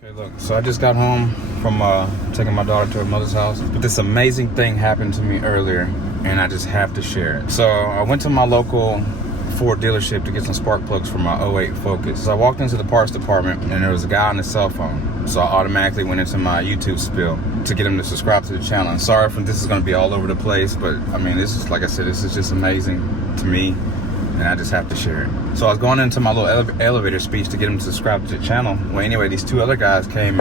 Okay, look, so I just got home from taking my daughter to her mother's house. But this amazing thing happened to me earlier, and I just have to share it. So I went to my local Ford dealership to get some spark plugs for my '08 Focus. So I walked into the parts department, and there was a guy on his cell phone. So I automatically went into my YouTube spiel to get him to subscribe to the channel. And sorry if this is going to be all over the place, but I mean, this is, like I said, this is just amazing to me, and I just have to share it. So I was going into my little elevator speech to get him to subscribe to the channel. Well, anyway, these two other guys came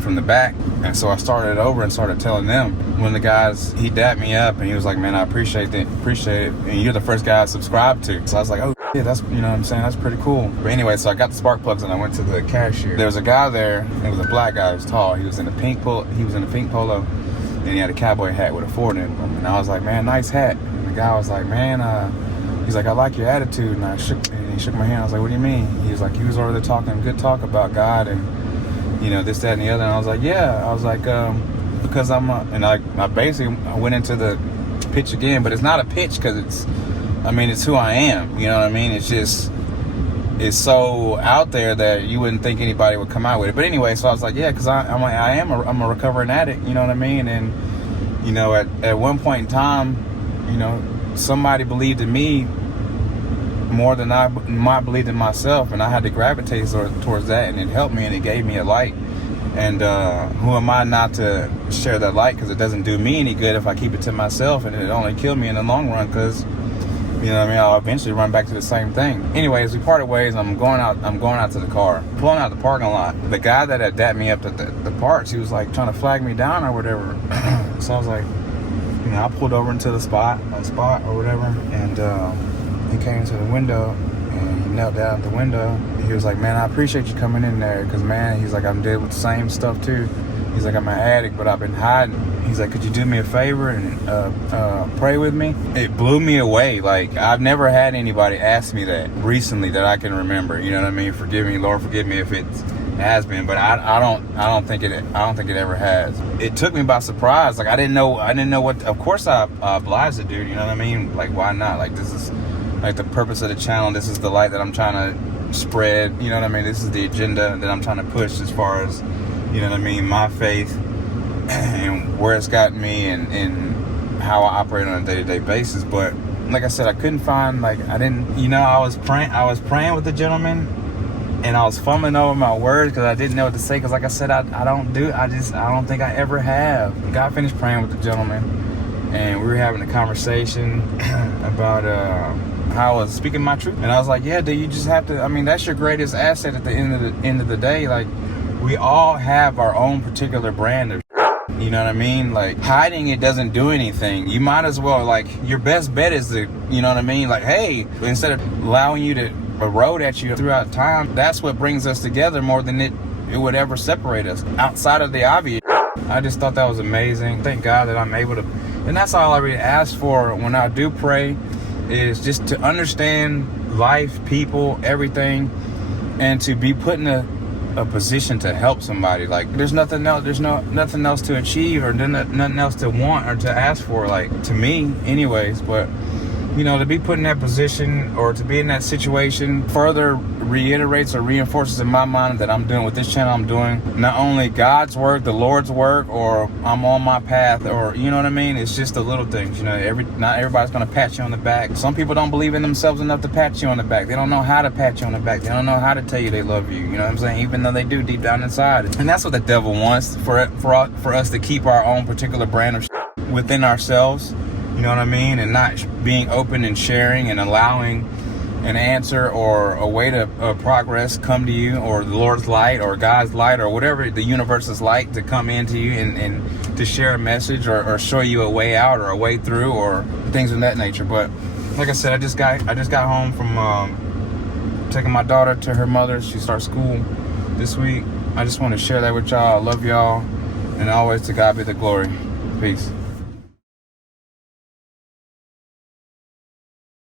from the back, and so I started over and started telling them. One of the guys, he dapped me up, and he was like, "Man, I appreciate it, and you're the first guy I subscribed to." So I was like, "Oh, yeah, that's, you know what I'm saying, that's pretty cool." But anyway, so I got the spark plugs and I went to the cashier. There was a guy there. It was a black guy. He was tall. He was in a pink polo, and he had a cowboy hat with a Ford in him. And I was like, "Man, nice hat." And the guy was like, "Man, he's like, I like your attitude." And he shook my hand. I was like, "What do you mean?" He was like, "He was over there talking good talk about God and, you know, this, that, and the other." And I was like, "Yeah." I was like, because I basically went into the pitch again, but it's not a pitch because it's who I am. You know what I mean? It's just, it's so out there that you wouldn't think anybody would come out with it. But anyway, so I was like, yeah, because I'm a recovering addict. You know what I mean? And, you know, at one point in time, you know, somebody believed in me more than I believed in myself, and I had to gravitate towards that, and it helped me, and it gave me a light. And who am I not to share that light? Because it doesn't do me any good if I keep it to myself, and it only kill me in the long run. Because, you know what I mean, I'll eventually run back to the same thing. Anyways, we parted ways. I'm going out to the car, pulling out the parking lot. The guy that had dapped me up at the parts, he was like trying to flag me down or whatever. So I was like, you know, I pulled over into the spot or whatever, and he came to the window and he knelt down at the window. He was like, "Man, I appreciate you coming in there, because, man," he's like, "I'm dealing with the same stuff too." He's like, "I'm an addict, but I've been hiding." He's like, "Could you do me a favor and pray with me?" It blew me away. Like, I've never had anybody ask me that recently that I can remember. You know what I mean? Forgive me, Lord, forgive me if it has been, but I don't think it ever has. It took me by surprise. Like, I didn't know what. Of course, I obliged the dude. You know what I mean? Like, why not? Like, this is like the purpose of the channel. This is the light that I'm trying to spread. You know what I mean? This is the agenda that I'm trying to push as far as, you know what I mean, my faith and where it's gotten me and how I operate on a day-to-day basis. But like I said, I couldn't find, I was praying with the gentleman, and I was fumbling over my words because I didn't know what to say. Because like I said, I don't think I ever have. Got finished praying with the gentleman, and we were having a conversation about how I was speaking my truth. And I was like, "Yeah, dude, you just have to. That's your greatest asset at the end of the day. Like, we all have our own particular brand of." You know what I mean? Like, hiding it doesn't do anything. You might as well, like, your best bet is to, you know what I mean? Like, hey, instead of allowing you to erode at you throughout time, that's what brings us together more than it would ever separate us. Outside of the obvious, I just thought that was amazing. Thank God that I'm able to, and that's all I really ask for when I do pray, is just to understand life, people, everything, and to be put in a position to help somebody. Like, there's nothing else to achieve or nothing else to want or to ask for, like, to me anyways. But, you know, to be put in that position or to be in that situation further reiterates or reinforces in my mind that I'm doing with this channel, I'm doing not only God's work, the Lord's work, or I'm on my path, or, you know what I mean? It's just the little things, you know. Not everybody's gonna pat you on the back. Some people don't believe in themselves enough to pat you on the back. They don't know how to pat you on the back. They don't know how to tell you they love you. You know what I'm saying? Even though they do deep down inside. And that's what the devil wants, for us to keep our own particular brand of within ourselves. You know what I mean? And not being open and sharing and allowing an answer or a way to progress come to you, or the Lord's light or God's light or whatever, the universe's light, to come into you and to share a message or show you a way out or a way through or things of that nature. But like I said, I just got home from taking my daughter to her mother. She starts school this week. I just want to share that with y'all. I love y'all, and always to God be the glory. Peace.